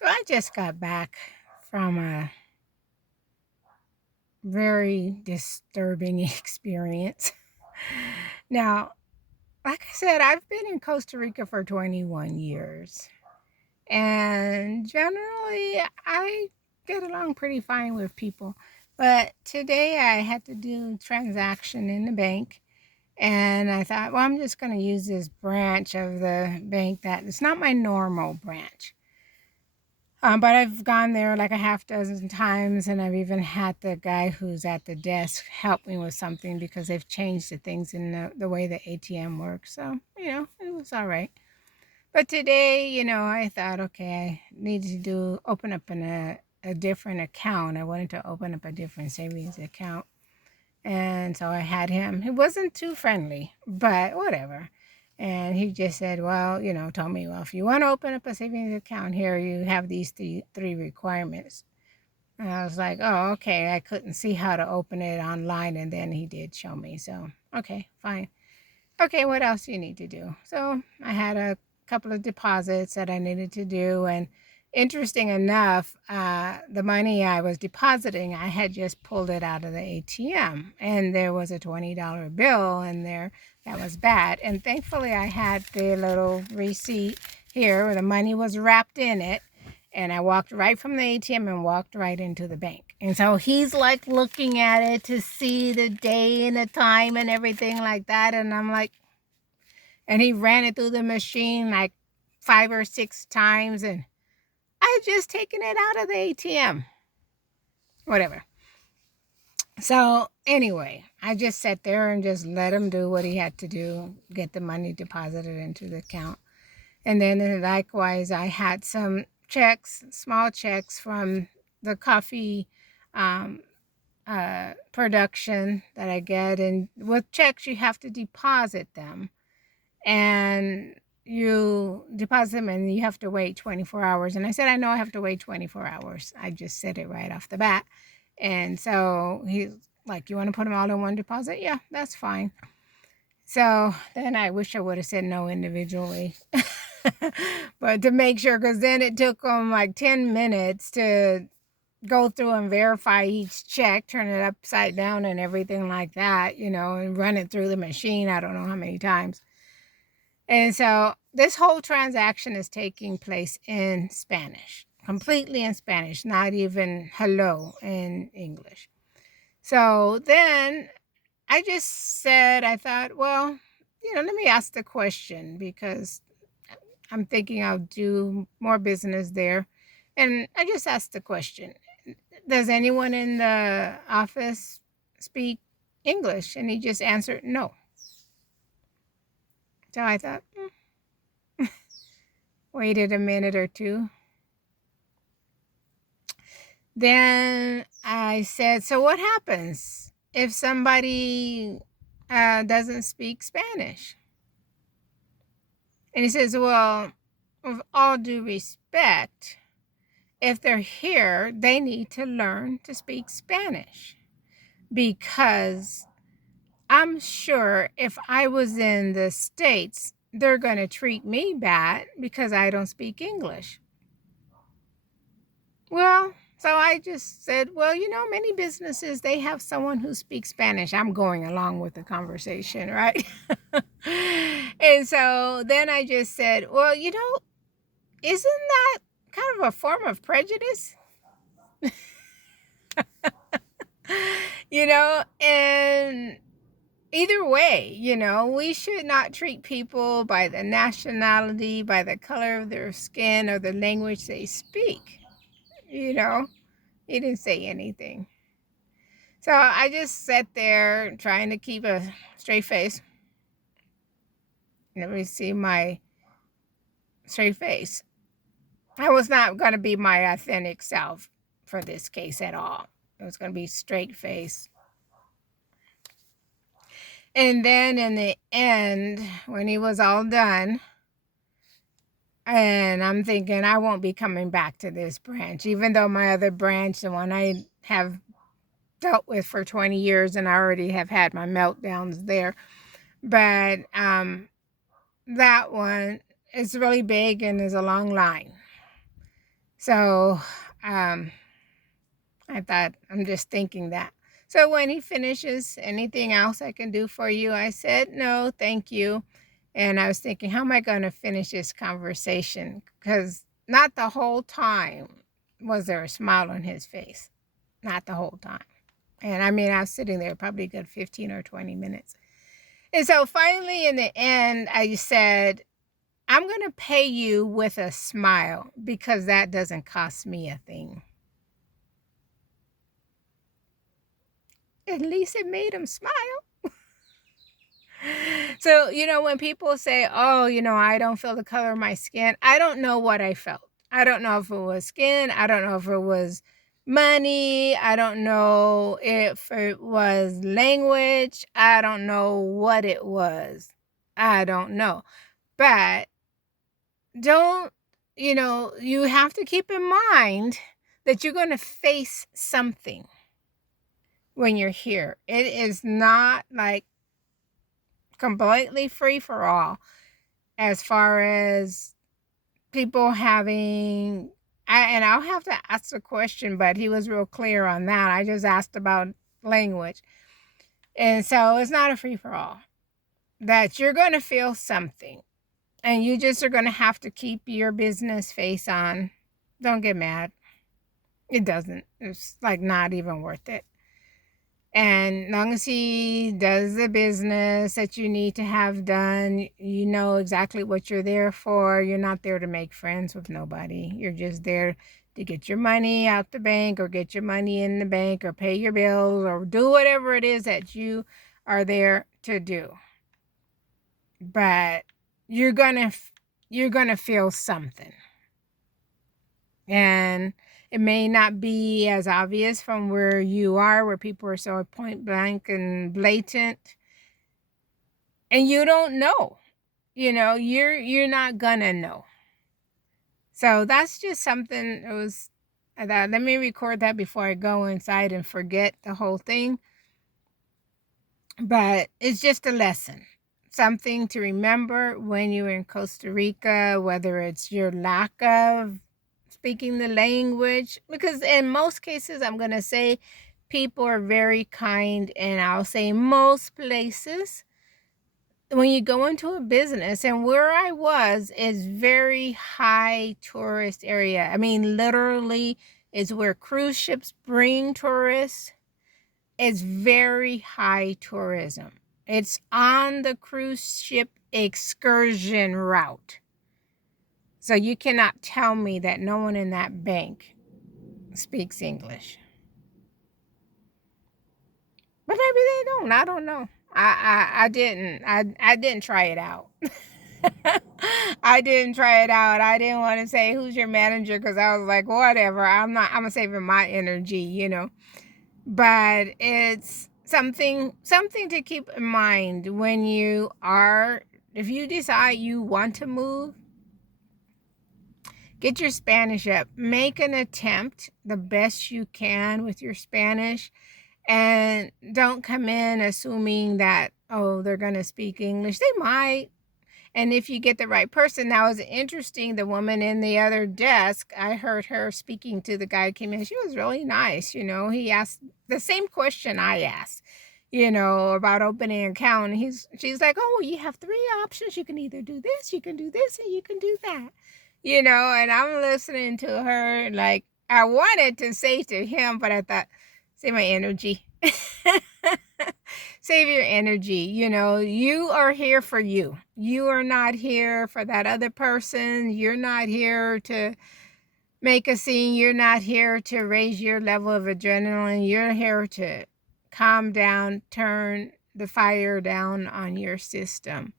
So I just got back from a very disturbing experience. Now, like I said, I've been in Costa Rica for 21 years. And generally, I get along pretty fine with people. But today I had to do a transaction in the bank. And I thought, well, I'm just going to use this branch of the bank that it's not my normal branch. But I've gone there like a half dozen times, and I've even had the guy who's at the desk help me with something because they've changed the things in the way the ATM works. So, it was all right. But today, I thought, okay, I need to open up a different account. I wanted to open up a different savings account. And so I had him. He wasn't too friendly, but whatever. And he just said, well, told me, well, if you want to open up a savings account here, you have these three requirements. And I was like, oh, okay. I couldn't see how to open it online. And then he did show me. So, okay, fine. Okay, what else do you need to do? So I had a couple of deposits that I needed to do. And interesting enough, the money I was depositing, I had just pulled it out of the ATM. And there was a $20 bill in there that was bad. And thankfully, I had the little receipt here where the money was wrapped in it. And I walked right from the ATM and walked right into the bank. And so he's like looking at it to see the day and the time and everything like that. And I'm like, and he ran it through the machine like 5 or 6 times. And I had just taken it out of the ATM. Whatever. So anyway, I just sat there and just let him do what he had to do, get the money deposited into the account. And then likewise, I had some checks, small checks from the coffee production that I get. And with checks, you have to deposit them. And you deposit them and you have to wait 24 hours. And I said, I know I have to wait 24 hours. I just said it right off the bat. And so he's like, you want to put them all in one deposit? Yeah, that's fine. So then I wish I would have said no individually. But to make sure, because then it took them like 10 minutes to go through and verify each check, turn it upside down and everything like that, and run it through the machine. I don't know how many times. And so this whole transaction is taking place in Spanish, completely in Spanish, not even hello in English. So then I just said, I thought, well, let me ask the question because I'm thinking I'll do more business there. And I just asked the question, does anyone in the office speak English? And he just answered no. So I thought, waited a minute or two. Then I said, so what happens if somebody doesn't speak Spanish? And he says, well, with all due respect, if they're here, they need to learn to speak Spanish. Because I'm sure if I was in the States, they're going to treat me bad because I don't speak English. Well, so I just said, well, many businesses, they have someone who speaks Spanish. I'm going along with the conversation, right? And so then I just said, well, isn't that kind of a form of prejudice? And either way, we should not treat people by the nationality, by the color of their skin, or the language they speak. He didn't say anything. So I just sat there trying to keep a straight face. Let me see my straight face. I was not going to be my authentic self for this case at all. It was going to be straight face. And then in the end, when he was all done, and I'm thinking I won't be coming back to this branch, even though my other branch, the one I have dealt with for 20 years, and I already have had my meltdowns there. But that one is really big and there's a long line. So I thought, I'm just thinking that. So when he finishes, anything else I can do for you? I said, no, thank you. And I was thinking, how am I going to finish this conversation? Because not the whole time was there a smile on his face. Not the whole time. And I mean, I was sitting there probably a good 15 or 20 minutes. And so finally, in the end, I said, I'm going to pay you with a smile because that doesn't cost me a thing. At least it made him smile. So, when people say, oh, I don't feel the color of my skin, I don't know what I felt. I don't know if it was skin. I don't know if it was money. I don't know if it was language. I don't know what it was. I don't know. But don't, you have to keep in mind that you're going to face something when you're here. It is not like completely free for all as far as people having, and I'll have to ask a question, but he was real clear on that. I just asked about language. And so it's not a free for all, that you're going to feel something and you just are going to have to keep your business face on. Don't get mad. It doesn't. It's like not even worth it. And as long as he does the business that you need to have done, you know exactly what you're there for. You're not there to make friends with nobody. You're just there to get your money out the bank or get your money in the bank or pay your bills or do whatever it is that you are there to do. But you're gonna feel something. And it may not be as obvious from where you are, where people are so point blank and blatant. And you don't know. You're not gonna know. So that's just something. I thought, let me record that before I go inside and forget the whole thing. But it's just a lesson. Something to remember when you're in Costa Rica, whether it's your lack of speaking the language, because in most cases, I'm going to say people are very kind, and I'll say most places, when you go into a business, and where I was is very high tourist area. I mean, literally is where cruise ships bring tourists. It's very high tourism. It's on the cruise ship excursion route. So you cannot tell me that no one in that bank speaks English. But maybe they don't. I don't know. I didn't try it out. I didn't try it out. I didn't want to say who's your manager because I was like, whatever. I'm saving my energy, But it's something to keep in mind when if you decide you want to move. Get your Spanish up. Make an attempt the best you can with your Spanish. And don't come in assuming that, oh, they're going to speak English. They might. And if you get the right person. Now, it's interesting, the woman in the other desk, I heard her speaking to the guy who came in. She was really nice. He asked the same question I asked, about opening an account. And she's like, oh, you have 3 options. You can either do this, you can do this, and you can do that. And I'm listening to her. Like, I wanted to say to him, but I thought, save my energy. Save your energy. You are here for you. You are not here for that other person. You're not here to make a scene. You're not here to raise your level of adrenaline. You're here to calm down, turn the fire down on your system.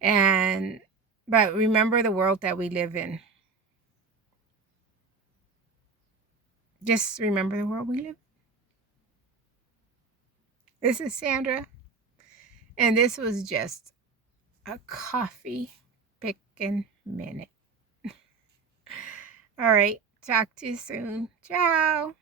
But remember the world that we live in. Just remember the world we live in. This is Sandra, and this was just a coffee picking minute. All right, talk to you soon. Ciao.